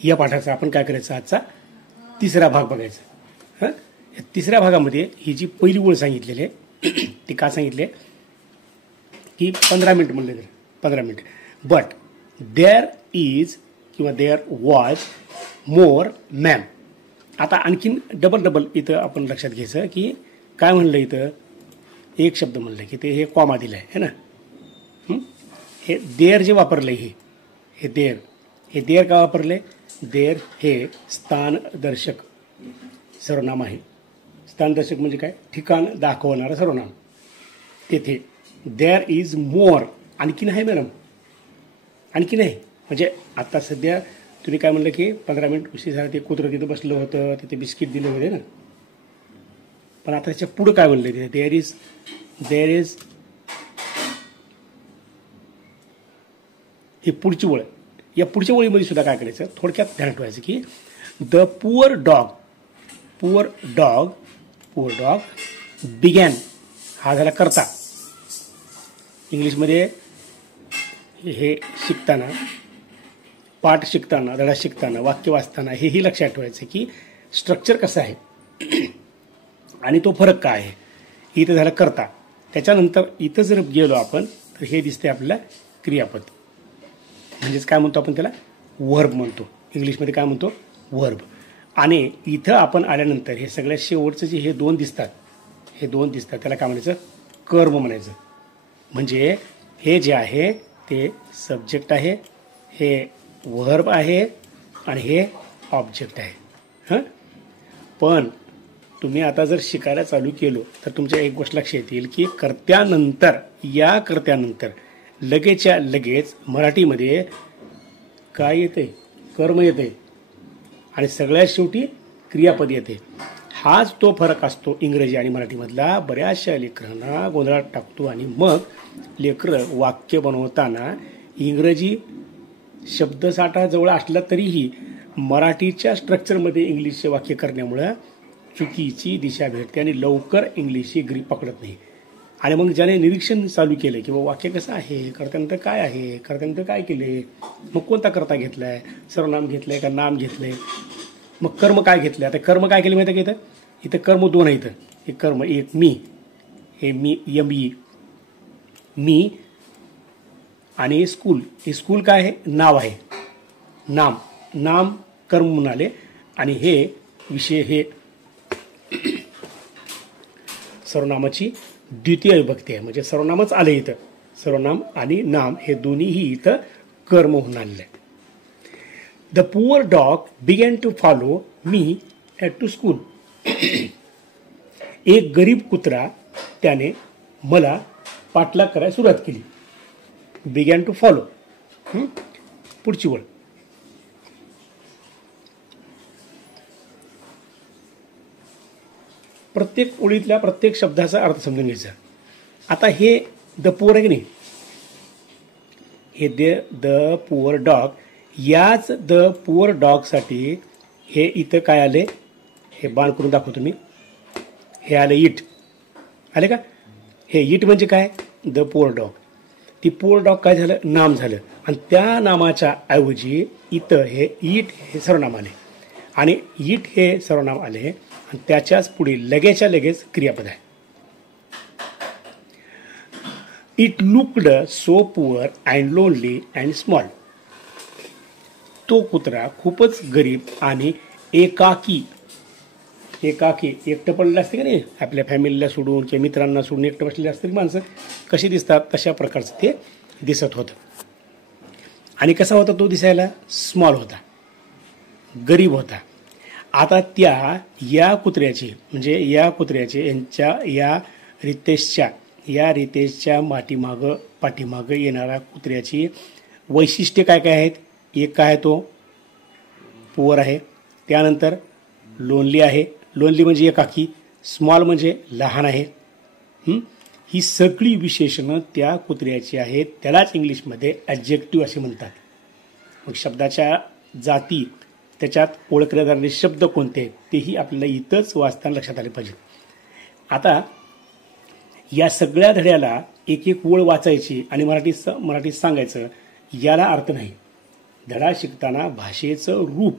या पाठाचा आपण काय करायचं, आजचा तिसरा भाग बघायचा. हां, या तिसऱ्या भागामध्ये ही जी पहिली ओळ सांगितलेली आहे ती का सांगितली आहे की 15 मिनिट म्हणलं तर 15 मिनिट. बट देअर इज किंवा देअर वॉज मोर मॅम. आता आणखीन डबल इथं आपण लक्षात घ्यायचं की काय म्हणलं इथं, एक शब्द म्हणलं की ते हे कॉमा दिलं आहे ना. हे देअर जे वापरलं हे देअर का वापरले, देअर हे स्थानदर्शक सर्वनाम आहे. स्थानदर्शक म्हणजे काय, ठिकाण दाखवणारं सर्वनाम. तेथे देअर इज मोर, आणखीन आहे मॅडम, आणखीन आहे. म्हणजे आता सध्या तुम्ही काय म्हणलं की 15 मिनिट उशीर झाला, ते कुत्रं तिथं बसलं होतं, तिथे बिस्किट दिले होते ना. पण आता त्याच्या पुढं काय म्हणलं तिथे, देअर इज ही पुढची ओळ. या पुढच्या ओळीमध्ये सुद्धा काय करायचं, थोडक्यात ध्यान ठेवायचं की द पुअर डॉग बिगॅन, हा झाला करता. इंग्लिशमध्ये हे शिकताना, पाठ शिकताना, धडा शिकताना, वाक्य वाचताना हेही लक्षात ठेवायचं की स्ट्रक्चर कसं आहे आणि तो फरक काय आहे. इथं झालं करता, त्याच्यानंतर इथं जर गेलो आपण तर हे दिसते आपल्याला क्रियापद, म्हणजेच काय म्हणतो आपण त्याला, वर्ब म्हणतो. इंग्लिशमध्ये काय म्हणतो, वर्ब. आणि इथं आपण आल्यानंतर हे सगळ्यात शेवटचं जे हे दोन दिसतात त्याला काय म्हणायचं, कर्म म्हणायचं. म्हणजे हे जे आहे ते सब्जेक्ट आहे, हे वर्ब आहे आणि हे ऑब्जेक्ट आहे. हां, पण तुम्ही आता जर शिकायला चालू केलो तर तुमच्या एक गोष्ट लक्षात येईल की या कर्त्यानंतर लगेचच्या लगेच मराठीमध्ये काय येते, कर्म येते आणि सगळ्यात शेवटी क्रियापद येते. हाच तो फरक असतो इंग्रजी आणि मराठीमधला. बऱ्याचशा लेकरांना गोंधळात टाकतो आणि मग लेकरं वाक्य बनवताना इंग्रजी शब्दसाठा जवळ असला तरीही मराठीच्या स्ट्रक्चरमध्ये इंग्लिशचे वाक्य करण्यामुळं चुकीची दिशा भेटते आणि लवकर इंग्लिशची ग्रीप पकडत नाही. आणि मग ज्याने निरीक्षण चालू केलं की वाक्य कसं आहे, कर्त्यानंतर काय आहे, कर्त्यानंतर काय केले, मग कोणता कर्ता घेतलाय, सर्वनाम घेतलंय का नाम घेतलंय, मग कर्म काय घेतलं. आता कर्म काय केलं माहिती का, इथं कर्म दोन आहे. इथं हे कर्म एक मी, हे मी मी आणि स्कूल, हे स्कूल काय आहे, नाव आहे, नाम कर्म म्हणाले. आणि हे विषय हे सर्वनामाची द्वितीय विभक्ती आहे, म्हणजे सर्वनामच आले इथं. सर्वनाम आणि नाम हे दोन्हीही इथं कर्म होऊन आलेलं आहे. The poor dog began to follow me at to school. एक गरीब कुत्रा त्याने मला पाठलाग करायला सुरुवात केली. Began to follow. पुढची ओळ, प्रत्येक ओळीतल्या प्रत्येक शब्दाचा अर्थ समजून घ्यायचा. आता हे द पुअर आहे की नाही, हे द पुअर डॉग, याच द पुअर डॉगसाठी हे इथं काय आले, हे बाण करून दाखवतो मी. हे आले इट, आले का. हे इट म्हणजे काय, द पुअर डॉग. ती पुअर डॉग काय झालं, नाम झालं. आणि त्या नामाच्या ऐवजी इथं हे इट हे सर्वनाम आले आणि इट हे सर्वनाम आले आणि त्याच्याच पुढे लगेचच्या लगेच क्रियापद आहे. It looked so poor and lonely and small. तो कुत्रा खूपच गरीब आणि एकाकी एकटं पडलेलं असते का नाही, आपल्या फॅमिलीला सोडून किंवा मित्रांना सोडून एकटं बसलेले असतील माणसं कशी दिसतात, तशा प्रकारचं ते दिसत होतं. आणि कसा होता तो दिसायला, स्मॉल होता, गरीब होता. आता या कुत्र्याचे म्हणजे या कुत्र्याचे यांच्या या रितेशच्या पाठीमागं येणाऱ्या कुत्र्याची वैशिष्ट्ये काय काय आहेत. एक काय आहे, तो पुअर आहे, त्यानंतर लोनली आहे, लोनली म्हणजे एकाकी, स्मॉल म्हणजे लहान आहे. ही सगळी विशेषणं त्या कुत्र्याची आहेत. त्यालाच इंग्लिशमध्ये ॲडजेक्टिव्ह असे म्हणतात. मग शब्दाच्या जाती, त्याच्यात ओळखले जाणारे शब्द कोणते आहेत तेही आपल्याला इथंच वाचताना लक्षात आले पाहिजे. आता या सगळ्या धड्याला एक एक ओळ वाचायची आणि मराठीत सांगायचं, याला अर्थ नाही. धडा शिकताना भाषेचं रूप,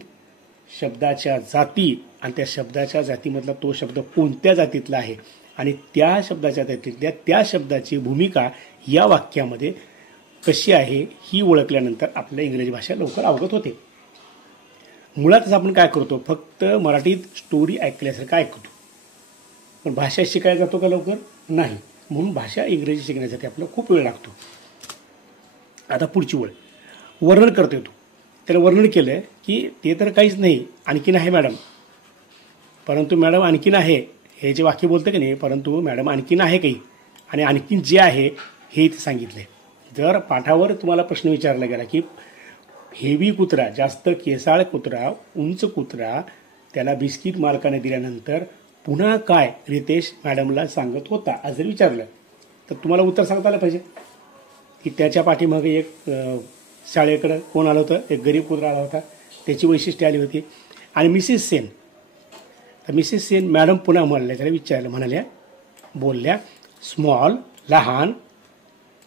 शब्दाच्या जाती आणि त्या शब्दाच्या जातीमधला तो शब्द कोणत्या जातीतला आहे आणि त्या शब्दाच्या जातीतल्या त्या शब्दाची भूमिका या वाक्यामध्ये कशी आहे ही ओळखल्यानंतर आपल्याला इंग्रजी भाषा लवकर अवगत होते. मुळातच आपण काय करतो, फक्त मराठीत स्टोरी ऐकल्यासारखं ऐकतो, पण भाषा शिकायला जातो का लवकर? नाही. म्हणून भाषा इंग्रजी शिकण्यासाठी आपल्याला खूप वेळ लागतो. आता पुढची ओळ, वर्णन करतो येतो. त्याला वर्णन केलं की ते तर काहीच नाही, आणखीन आहे मॅडम. परंतु मॅडम आणखीन आहे हे जे वाक्य बोलतं की नाही, परंतु मॅडम आणखीन आहे काही, आणि आणखीन जे आहे हे इथे सांगितलं. जर पाठावर तुम्हाला प्रश्न विचारला गेला की हेवी कुत्रा, जास्त केसाळ कुत्रा, उंच कुत्रा, त्याला बिस्किट मालकाने दिल्यानंतर पुन्हा काय रितेश मॅडमला सांगत होता, असं जर विचारलं तर तुम्हाला उत्तर सांगता आलं पाहिजे की त्याच्या पाठीमागे एक शाळेकडं कोण आलं होतं, एक गरीब कुत्रा आला होता, त्याची वैशिष्ट्ये आली होती. आणि मिसेस सेन, तर मिसेस सेन मॅडम पुन्हा म्हणाल्या, त्याला विचारलं, म्हणाल्या, बोलल्या, स्मॉल, लहान.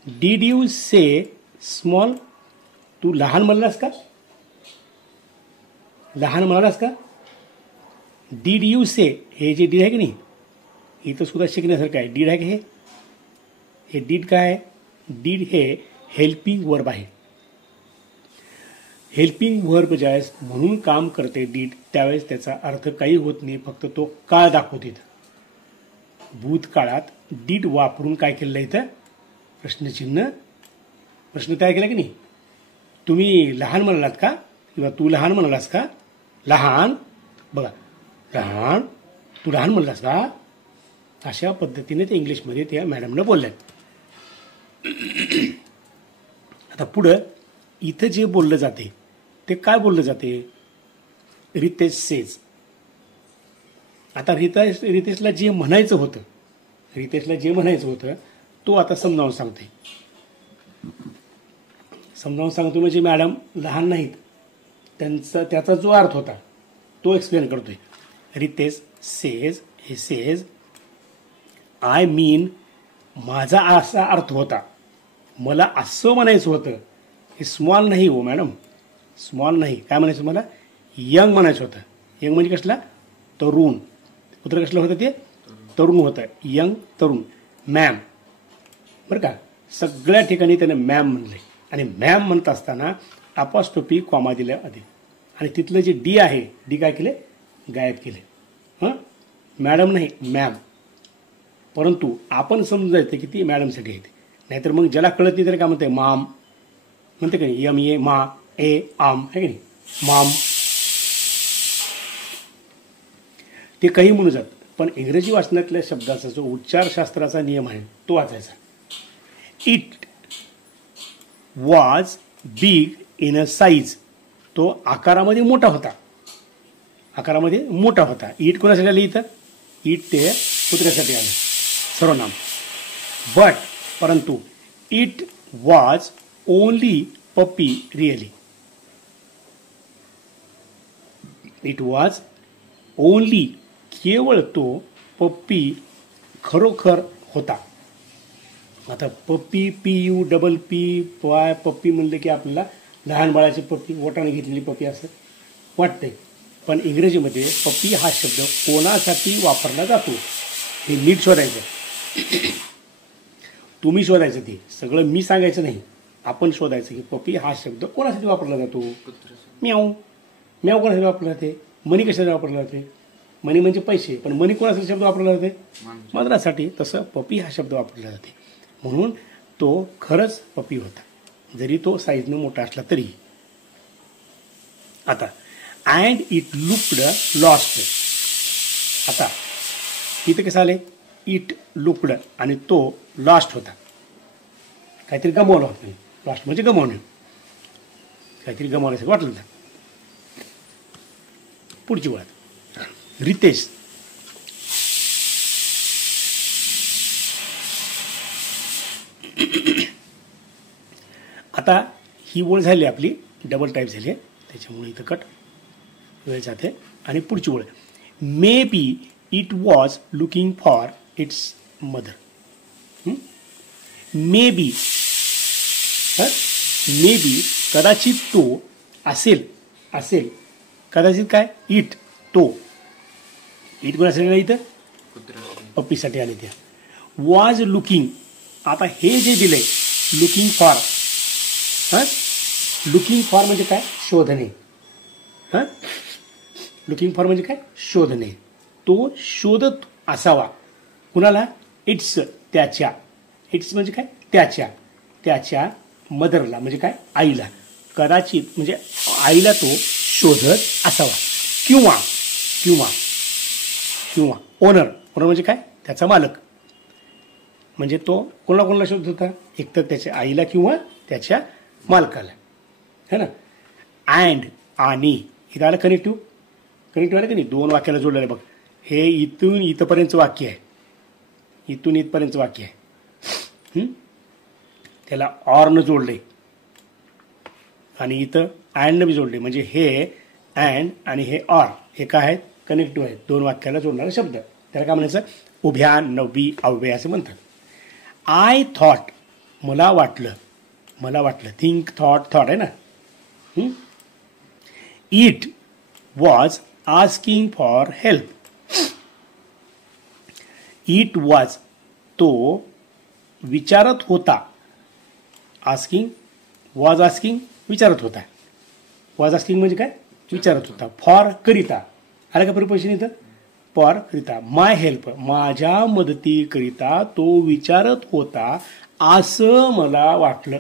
Did you say small? तू लहान म्हणलास का? लहान म्हणालास का? डीड यू से, हे जे डीड आहे की नाही, इथं सुद्धा शिकण्यासारखं आहे. डीड आहे की हे डीड काय आहे? डीड हे हेल्पिंग वर्ब आहे. हेल्पिंग वर्ब ज्यावेळेस म्हणून काम करते डीड, त्यावेळेस त्याचा अर्थ काही होत नाही, फक्त तो काळ दाखवते. भूतकाळात डीड वापरून काय केलेलं इथं? प्रश्नचिन्ह, प्रश्न तयार केला की नाही. तुम्ही लहान म्हणालात का, किंवा तू लहान म्हणालास का? लहान, बघा, लहान, तू लहान म्हणलास का? अशा पद्धतीने ते इंग्लिशमध्ये त्या मॅडमनं बोलल्यात. आता पुढं इथं जे बोललं जाते ते काय बोललं जाते? रितेश सेज. आता रितेशला जे म्हणायचं होतं तो आता समजावून सांगते. म्हणजे मॅडम लहान नाहीत, त्याचा जो अर्थ होता तो एक्सप्लेन करतोय. रितेश सेज, हे सेज, आय मीन, माझा असा अर्थ होता, मला असं म्हणायचं होतं. हे स्मॉल नाही हो मॅडम, स्मॉल नाही. काय म्हणायचं मला? यंग म्हणायचं होतं. यंग म्हणजे कसला? तरुण. कुत्र कसलं होतं? ते तरुण होतं, यंग, तरुण. मॅम, बरं का, सगळ्या ठिकाणी त्याने मॅम म्हणलंय. आणि मॅम म्हणत असताना अपॉस्ट्रोफी कॉमा दिल्या आधी, आणि तिथलं जे डी आहे, डी काय केले? गायब केले. मॅडम नाही, मॅम. परंतु आपण समजायचं की ती मॅडमसाठी आहे. नाहीतर मग ज्याला कळत नाही तर काय म्हणते? माम म्हणते का नाही? यम, ए, मा, ए, आम, आहे की नाही? माम. ते काही म्हणू जात, पण इंग्रजी वाचनातल्या शब्दाचा जो उच्चारशास्त्राचा नियम आहे तो वाचायचा. It was big in a size, तो आकारामध्ये मोठा होता. इट कोणासाठी आलं इथं? इट ते कुत्र्यासाठी आलं, सर्वनाम. बट, परंतु, इट वॉज ओनली पप्पी रिअली. इट वॉज ओनली, केवळ तो पप्पी खरोखर होता. आता पप्पी, PUPPY, पप्पी म्हणलं की आपल्याला लहान बाळाची पप्पी, ओटाने घेतलेली पप्पी असं वाटतंय. पण इंग्रजीमध्ये पप्पी हा शब्द कोणासाठी वापरला जातो हे नीट शोधायचं. तुम्ही शोधायचं, ते सगळं मी सांगायचं नाही, आपण शोधायचं की पप्पी हा शब्द कोणासाठी वापरला जातो. म्याऊ, म्याऊ कोणासाठी वापरला जाते? मनी कशासाठी वापरला जाते? मनी म्हणजे पैसे, पण मनी कोणासाठी शब्द वापरला जाते? मांजरासाठी. तसं पप्पी हा शब्द वापरला जाते. म्हणून तो खरंच पप्पी होता, जरी तो साईजनं मोठा असला तरी. आता अँड इट लुक्ड लॉस्ट. आता इथं कसं आले? इट लुक्ड, आणि तो लॉस्ट होता, काहीतरी गमावलं होतं. लॉस्ट म्हणजे गमावणे, काहीतरी गमावण्यासाठी वाटलं होतं. पुढची वळत, रितेश. आता ही ओळ झाली आपली, डबल टाईप झाली, त्याच्यामुळे इथं कट वेळ जाते. आणि पुढची ओळ, may be it was looking for its mother. May be, कदाचित तो असेल असेल कदाचित काय इट तो इट कोणासाठी आला इथं पप्पीसाठी आले त्या वॉज लुकिंग आता हे जे दिलंय लुकिंग फॉर हां लुकिंग फॉर म्हणजे काय शोधणे हां लुकिंग फॉर म्हणजे काय शोधणे तो शोधत असावा कुणाला इट्स त्याच्या इट्स म्हणजे काय त्याच्या मदरला म्हणजे काय आईला कदाचित म्हणजे आईला तो शोधत असावा किंवा किंवा किंवा ओनर ओनर म्हणजे काय त्याचा मालक म्हणजे तो कोणाला शोधत होता एकतर त्याच्या आईला किंवा त्याच्या मालकाला है ना अँड आणि इथं आलं कनेक्टिव्ह आलं की नाही दोन वाक्याला जोडलेलं बघ हे इथून इथपर्यंतचं वाक्य आहे इथून इथपर्यंतचं वाक्य आहे त्याला ऑरनं जोडले आणि इथं अँडनं बी जोडले म्हणजे हे अँड आणि हे ऑर हे काय आहेत कनेक्टिव्ह आहेत दोन वाक्याला जोडणारा शब्द त्याला काय म्हणायचं उभ्या नववी अव्यय असं म्हणतात आय थॉट मला वाटलं थिंक थॉट आहे ना it was asking for help it was तो विचारत होता आस्किंग वॉज आस्किंग विचारत होता वॉज आस्किंग म्हणजे काय विचारत होता फॉर करिता आलं का प्रिपोजिशन इथं फॉर करिता माय हेल्प माझ्या मदतीकरिता तो विचारत होता असं मला वाटलं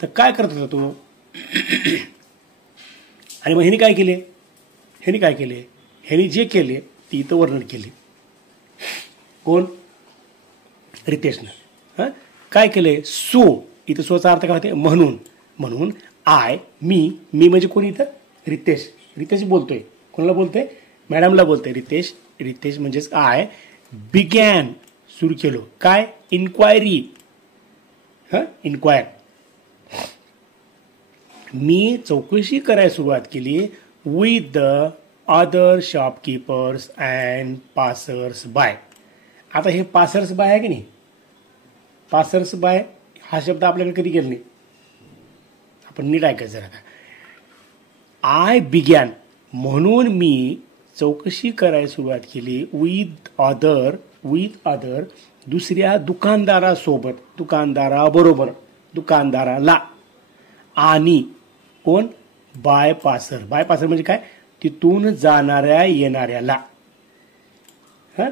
तर काय करत होता तो आणि मग ह्याने काय केले ह्याने जे केले ते इथं वर्णन केले कोण रितेशनं हां काय केले सो इथं सोचा अर्थ काय होते म्हणून मी म्हणजे कोणी इथं रितेश बोलतोय कोणाला बोलतोय मॅडमला बोलतोय रितेश म्हणजेच आय बिगॅन सुरू केलो काय इन्क्वायरी इन्क्वायर मी चौकशी करायला सुरुवात केली with the other shopkeepers and passers bye आता हे पासर्स बाय आहे की नाही पासर्स बाय हा शब्द आपल्याकडे कधी गेला नाही आपण नीट ऐकायचं जरा आय बिगॅन म्हणून मी चौकशी करायला सुरुवात केली विथ अदर दुसऱ्या दुकानदारासोबत दुकानदाराबरोबर दुकानदाराला आणि कोण बाय पासर म्हणजे काय तिथून जाणाऱ्या येणाऱ्याला हां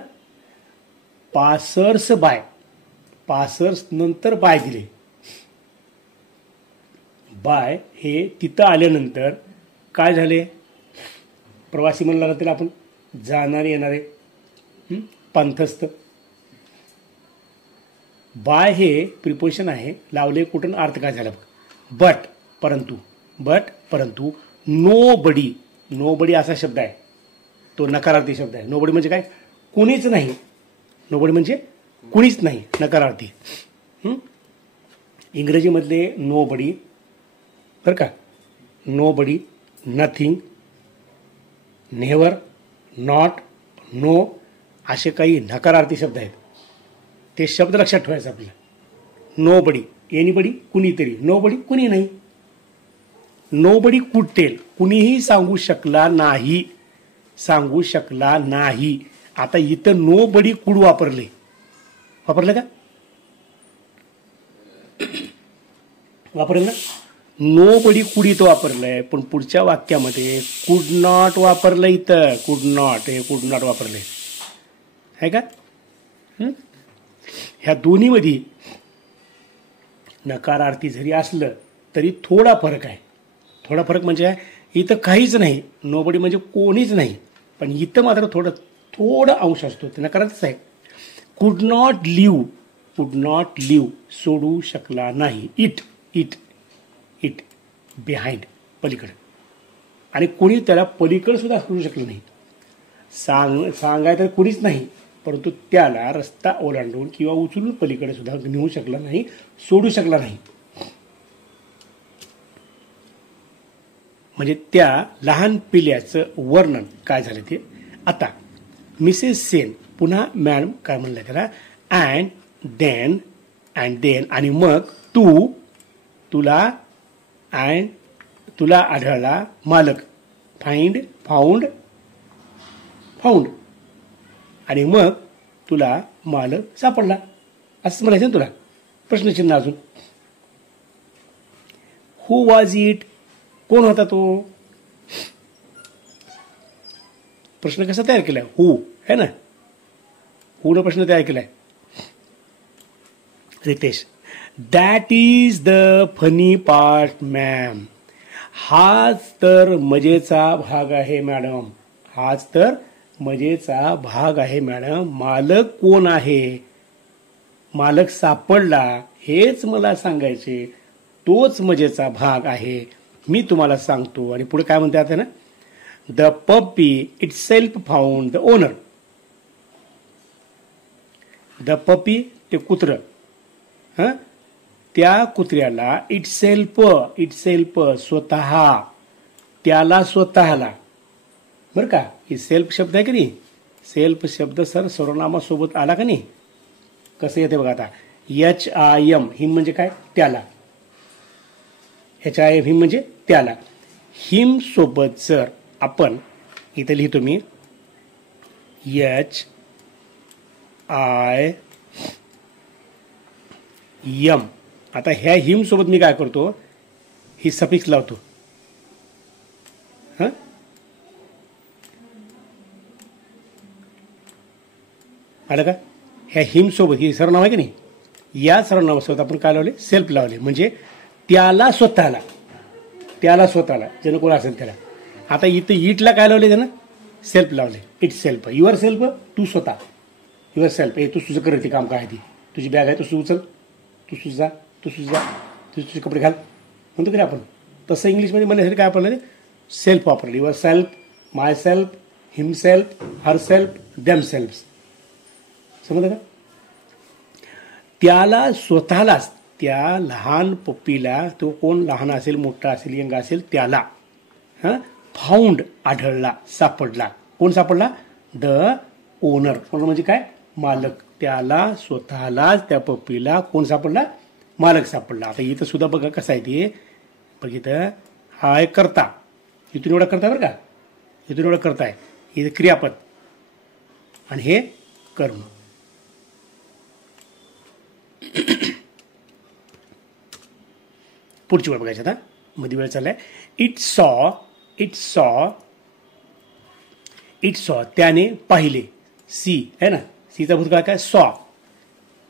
पासर्स नंतर बाय दिले बाय हे तिथं आल्यानंतर काय झाले प्रवासी म्हणला त्याला आपण जाणारे येणारे पंथस्थ बाय हे प्रिपोजिशन आहे लावले कुठून अर्थ काय झाला बट परंतु नो बडी असा शब्द आहे तो नकारार्थी शब्द आहे नो बडी म्हणजे काय कुणीच नाही नो बडी म्हणजे कुणीच नाही नकारार्थी इंग्रजीमधले नो बडी बरं का nobody nothing never not no असे काही नकारार्थी शब्द आहेत ते शब्द लक्षात ठेवायचं आपल्याला नो बडी एनीबडी कुणीतरी नो बडी कुणी नाही नो बडी कुड टेल कुणीही सांगू शकला नाही आता इथं नो बडी कुड वापरलं का वापरलं ना नो बडी कुड इथं वापरलंय पण पुढच्या वाक्यामध्ये कुड नॉट वापरलं इथं कुड नॉट वापरलंय आहे का ह्या दोन्हीमध्ये नकारार्थी जरी असलं तरी थोडा फरक म्हणजे इथं काहीच नाही नोबडी म्हणजे कोणीच नाही पण इथं मात्र थोडं अंश असतो ते नकारार्थीच आहे कुड नॉट लिव्ह सोडू शकला नाही इट बिहाइंड पलीकडे आणि कोणी त्याला पलीकडे सुद्धा सोडू शकलं नाही सांगाय तर कोणीच नाही परंतु त्याला रस्ता ओलांडून किंवा उचलून पलीकडे सुद्धा नेऊ शकला नाही सोडू शकला नाही म्हणजे त्या लहान पिल्याचं वर्णन काय झालं ते आता मिसेस सेन पुन्हा मॅडम काय म्हणलं त्याला अँड देन अँड देन आणि मग तू तुला अँड तुला आढळला मालक फाइंड फाउंड फाउंड आणि मग तुला मालक सापडला असं म्हणायचं ना तुला. प्रश्नचिन्ह अजून. हु वॉज इट, कोण होता तो. प्रश्न कसा तयार केलाय, हु है ना, हु न प्रश्न तयार केलाय. Ritesh, that is the funny part ma'am. हाच तर मजेचा भाग आहे मॅडम, हाच तर मजेचा भाग आहे मॅडम. मालक कोण आहे, मालक सापडला हेच मला सांगायचे, तोच मजेचा भाग आहे. मी तुम्हाला सांगतो. आणि पुढे काय म्हणते आता ना, द पप्पी it self found the owner. The पप्पी ते कुत्र, हा, त्या कुत्र्याला इट सेल्फ स्वतः, त्याला स्वतःला. बरं का, ही सेल्फ शब्द आहे की नाही, सेल्फ शब्द सर सर्वनामासोबत आला का नाही. कसं येते बघा आता, HIM हिम म्हणजे काय, त्याला. HIM हिम म्हणजे त्याला. हिम सोबत जर आपण इथे लिहितो मी HIM. आता ह्या हिम सोबत मी काय करतो, ही सफिक्स लावतो. हा, आलं का. ह्या हिम सोबत, ही सर्वनाम आहे की नाही, या सर्वनामासोबत आपण काय लावले, सेल्फ लावले. म्हणजे त्याला स्वतःला, त्याला स्वतःला ज्यानं कोण असेल त्याला. आता इथं इटला काय लावले त्यानं, सेल्फ लावले. इट सेल्फ, युअर सेल्फ, तू स्वतः, युअर सेल्फ. तू तुझं कर ते काम, काय आहे ती तुझी बॅग आहे, तू उचल, तू सुद्धा तुझे कपडे घाल म्हणतो की आपण. तसं इंग्लिशमध्ये म्हणण्यासाठी काय वापरलं, सेल्फ वापरलं. Your self, my self, him self, her self, them self. समजलं का. त्याला स्वतःलाच, त्या लहान पप्पीला, तो कोण लहान असेल मोठा असेल यंग असेल त्याला, हां, फाउंड आढळला, सापडला. कोण सापडला, द ओनर. ओनर म्हणजे काय, मालक. त्याला स्वतःलाच, त्या पप्पीला कोण सापडला, मालक सापडला. आता इथं सुद्धा बघा कसं आहे ते, बघितलं, हा आहे करता, इथून एवढा करता बरं का, इथून एवढा करता आहे, इथे क्रियापद आणि हे कर्म. पुढची वेळ बघायची आता, मध्ये वेळ चाललाय. इट सॉ त्याने पाहिले. सी आहे ना, सीचा भूतकाळ काय, सॉ.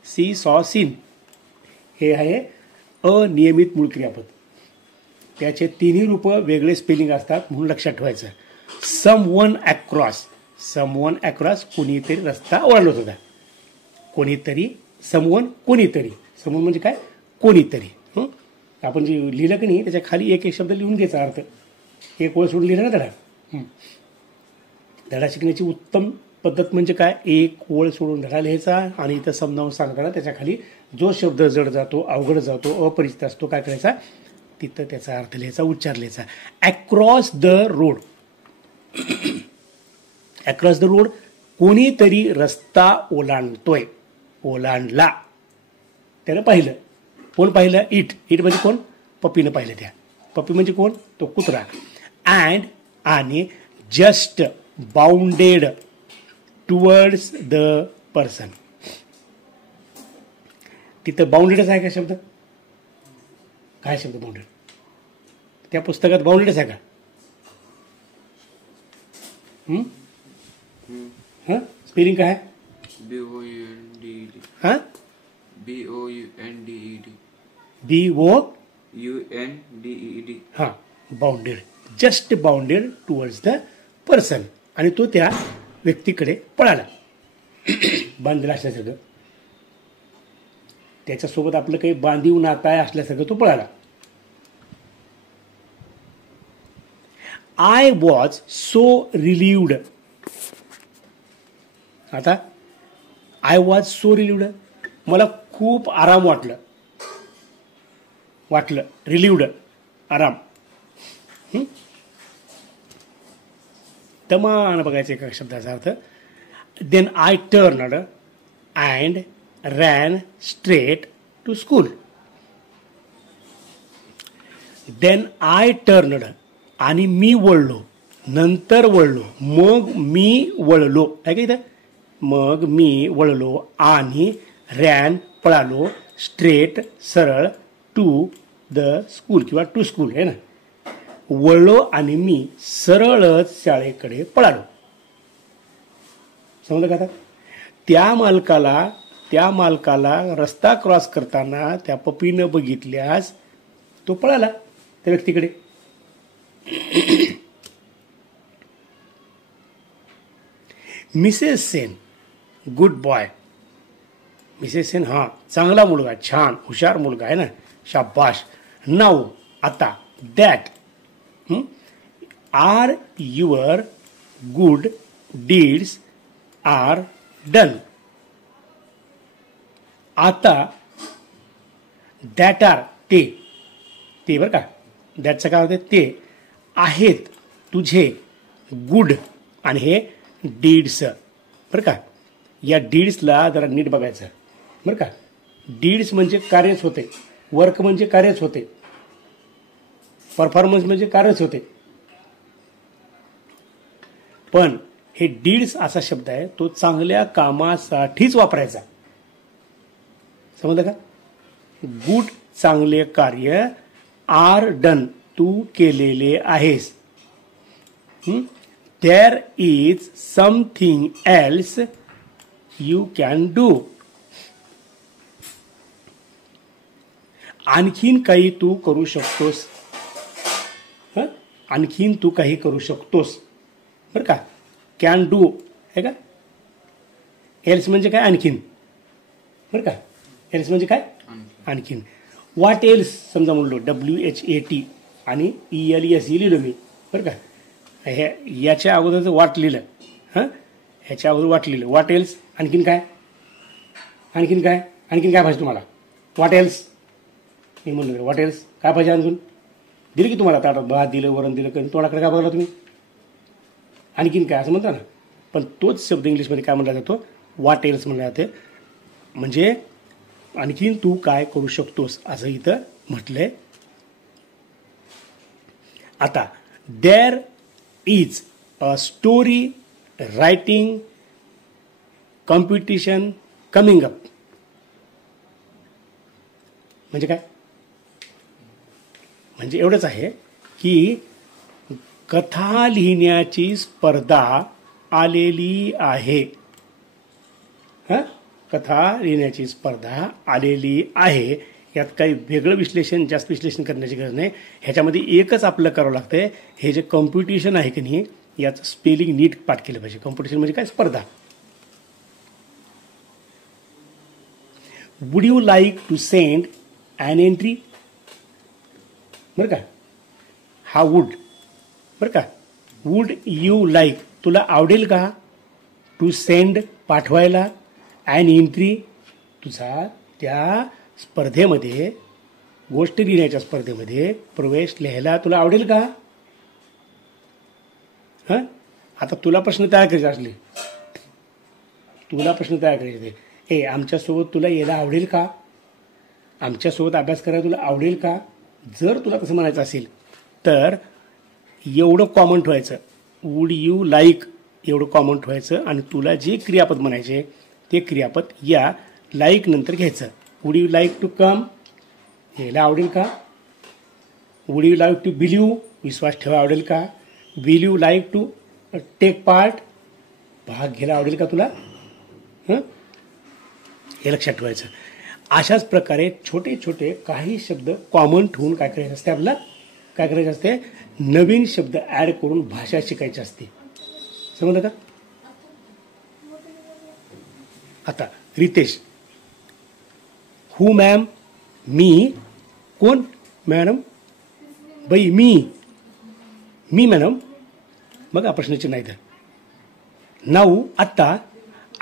सी सॉ सीन हे आहे अनियमित मूळ क्रियापद. त्याचे तिन्ही रूप वेगळे स्पेलिंग असतात म्हणून लक्षात ठेवायचं. समवन अक्रॉस, कोणीतरी रस्ता ओलांडत होता. कोणीतरी, समवन कोणीतरी, समवन म्हणजे काय, कोणीतरी. आपण जे लिहिलं की नाही त्याच्या खाली एक एक शब्द लिहून घ्यायचा अर्थ. एक ओळ सोडून लिहिलं ना धडा. धडा शिकण्याची उत्तम पद्धत म्हणजे काय, एक ओळ सोडून धडा लिहायचा आणि इथं समजावून सांगताना त्याच्या खाली जो शब्द जड जातो, अवघड जातो, अपरिचित असतो, काय करायचा, तिथं त्याचा अर्थ लिहायचा, उच्चार लिहायचा. Across the road, across the road, कोणीतरी रस्ता ओलांडतोय, ओलांडला, त्यानं पाहिलं. कोण पाहिलं, इट म्हणजे कोण, पप्पीनं पाहिलं. त्या पप्पी म्हणजे कोण, तो कुत्रा. अँड आणि just bounded towards the person. तिथं बाउंडेडच आहे का शब्द, काय शब्द बाउंडेड, त्या पुस्तकात बाउंडेडच आहे का. हा, स्पेलिंग काय आहे, हा, BOUNDED. हा, bounded, just bounded towards the person. आणि तो त्या व्यक्तीकडे पळाला. बांधलेला असल्यासारखं, त्याच्यासोबत आपलं काही बांधीव नातं आहे असल्यासारखं तो पळाला. I was so relieved. आता आय वॉज सो रिलीव्ड, मला खूप आराम वाटलं, रिलीव्ड, आराम. दमान बघायचं एका शब्दाचा अर्थ. Then I turned and ran straight to school. Then I turned. आणि मी वळलो, नंतर वळलो, मग मी वळलो, आहे का इथं? मग मी वळलो आणि रॅन पळालो, स्ट्रेट सरळ, टू द स्कूल किंवा टू स्कूल आहे ना. वळलो आणि मी सरळच शाळेकडे पळालो. समजलं का आता? त्या मालकाला रस्ता क्रॉस करताना त्या पपीनं बघितल्यास तो पळाला त्या व्यक्तीकडे. Mrs Sen, good boy. Mrs Sen, हां चांगला मुलगा, छान हुशार मुलगा आहे ना, शाबाश. नाऊ, आता, that, are your good deeds are done. आता दॅट आर, ते बरं का, दॅटचं काय होतं? ते आहेत तुझे गुड आणि हे डीड्स बरं का. या डीड्सला जरा नीट बघायचं बरं का. डीड्स म्हणजे कार्यच होते, वर्क म्हणजे कार्यच होते, परफॉर्मन्स म्हणजे कार्यच होते. पण हे डीड्स असा शब्द आहे, तो चांगल्या कामासाठीच वापरायचा. समजलं का? गुड चांगले कार्य, आर डन तू केलेले आहेस. There is something else you can do. आणखीन काही तू करू शकतोस. आणखीन तू काही करू शकतोस बरं का. कॅन डू आहे का. एल्स म्हणजे काय? आणखीन बरं का. एल्स म्हणजे काय? आणखीन. व्हॉट एल्स समजा म्हणलो, WHAT आणि ELS लिहिलं मी बरं का. हे याच्या अगोदरचं वाट लिहिलं, ह्याच्या अगोदर वाट लिहिलं. व्हॉट एल्स, आणखीन काय? आणखीन काय? आणखीन काय पाहिजे तुम्हाला? व्हॉट एल्स मी म्हणलं. व्हॉट एल्स काय पाहिजे? आणखीन दिलं की तुम्हाला, ताटात भात दिलं, वरण दिलं, कधी तोंडाकडे काय बघला तुम्ही? आणखीन काय असं म्हणता ना. पण तोच शब्द इंग्लिशमध्ये काय म्हणला जातो? व्हॉट एल्स म्हणलं जाते. म्हणजे आणखीन तू काय करू शकतोस असं इथं म्हटलंय. आता there is a story writing competition coming up. म्हणजे काय? म्हणजे एवढंच आहे की कथा लिहिण्याची स्पर्धा आलेली आहे. कथा लिहिण्याची स्पर्धा आलेली आहे. यात काही वेगळं विश्लेषण, जास्त विश्लेषण करण्याची गरज नाही. ह्याच्यामध्ये एकच आपलं करावं लागतंय, हे जे कॉम्पिटिशन आहे की नाही, याचं स्पेलिंग नीट पाठ केलं पाहिजे. कॉम्पिटिशन म्हणजे काय? स्पर्धा. Would you like to send an entry. बरं का, हा वुड बरं का. वुड यू लाईक, तुला आवडेल का? टू सेंड, पाठवायला. ॲन एंट्री, तुझा त्या स्पर्धेमध्ये, गोष्ट लिहिण्याच्या स्पर्धेमध्ये प्रवेश लिहायला तुला आवडेल का? आता तुला प्रश्न तयार करायचे असले, आमच्यासोबत तुला यायला आवडेल का? आमच्यासोबत अभ्यास करायला तुला आवडेल का? जर तुला तसं म्हणायचं असेल तर एवढं कॉमन ठेवायचं, वुड यू लाईक एवढं कॉमन ठेवायचं आणि तुला जे क्रियापद म्हणायचे ते क्रियापद या लाईक नंतर घ्यायचं. Would you like to come, यायला आवडेल का? Would you like to believe, विश्वास ठेवा आवडेल का? Will you like to take part, भाग घ्यायला आवडेल का तुला? हे लक्षात ठेवायचं. अशाच प्रकारे छोटे छोटे काही शब्द कॉमन ठेवून काय करायचं असते, आपल्याला काय करायचं असते, नवीन शब्द ॲड करून भाषा शिकायची असते. समजलं का? आता रितेश, हू मॅम, मी, कोण मॅडम, बाई मी मॅडम, बघा प्रश्नाचे नाही तर. नाऊ, आत्ता,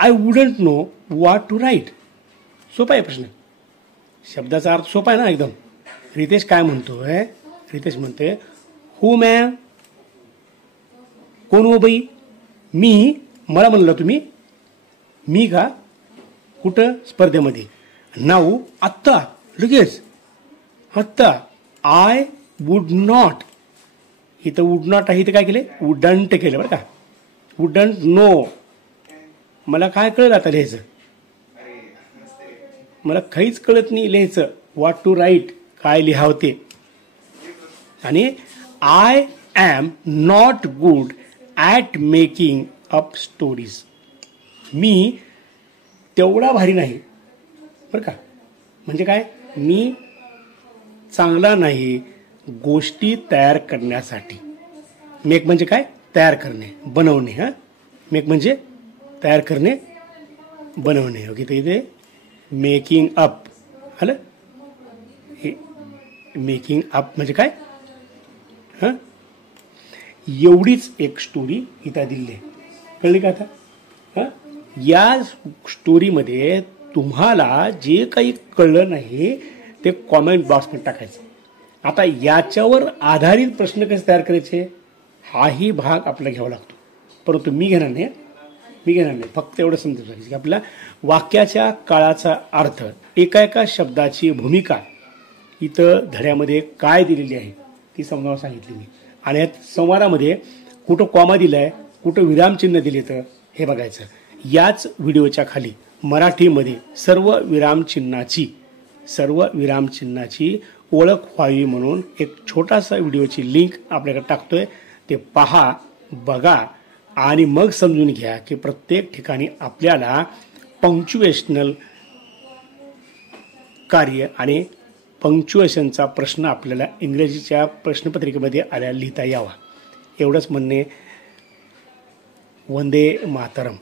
I wouldn't know what to write. सोपा आहे प्रश्न, शब्दाचा अर्थ सोपा आहे ना एकदम. रितेश काय म्हणतोय? रितेश म्हणते हू मॅम, कोण हो बाई? मी, मला म्हणलं तुम्ही, मी का? कुठं स्पर्धेमध्ये. नाऊ आत्ता लगेच आत्ता आय वुड नॉट, इथं वुड नॉट आहे, इथं काय केलं वुडंट केलं बरं का. वुडंट नो, मला काय कळलं आता लिहायचं, मला काहीच कळत नाही लिहायचं, व्हॉट टू राईट, काय लिहावं ते. आणि I am not good at making up stories, मी तेवढा भारी नाही बरं का. म्हणजे काय, मी चांगला नाही गोष्टी तयार करण्यासाठी. मेक म्हणजे काय, तयार करणे, बनवणे. हां, मेक म्हणजे तयार करणे, बनवणे. ओके, तर इथे मेकिंग अप आलं. हे मेकिंग अप म्हणजे काय, हां, एवढीच एक स्टोरी इथं दिली आहे. कळली का आता. हां, या स्टोरीमध्ये तुम्हाला जे काही कळलं नाही ते कॉमेंट बॉक्समध्ये टाकायचं. आता याच्यावर आधारित प्रश्न कसे तयार करायचे हाही भाग आपल्याला घ्यावा लागतो, परंतु मी घेणार नाही. फक्त एवढं समजून की आपल्या वाक्याच्या काळाचा अर्थ, एका एका शब्दाची भूमिका इथं धड्यामध्ये काय दिलेली आहे ती समजावून सांगितली मी. आणि यात संवादामध्ये कुठं कॉमा दिलाय, कुठं विरामचिन्ह दिले तर हे बघायचं. याच व्हिडिओच्या खाली मराठीमध्ये सर्व विरामचिन्हाची ओळख व्हावी म्हणून एक छोटासा व्हिडिओची लिंक आपल्याकडे टाकतोय. ते पहा, बघा आणि मग समजून घ्या की प्रत्येक ठिकाणी आपल्याला पंक्च्युएशनल कार्य आणि पंक्च्युएशनचा प्रश्न आपल्याला इंग्रजीच्या प्रश्नपत्रिकेमध्ये आल्या लिहिता यावा. एवढंच म्हणणे. वंदे मातरम.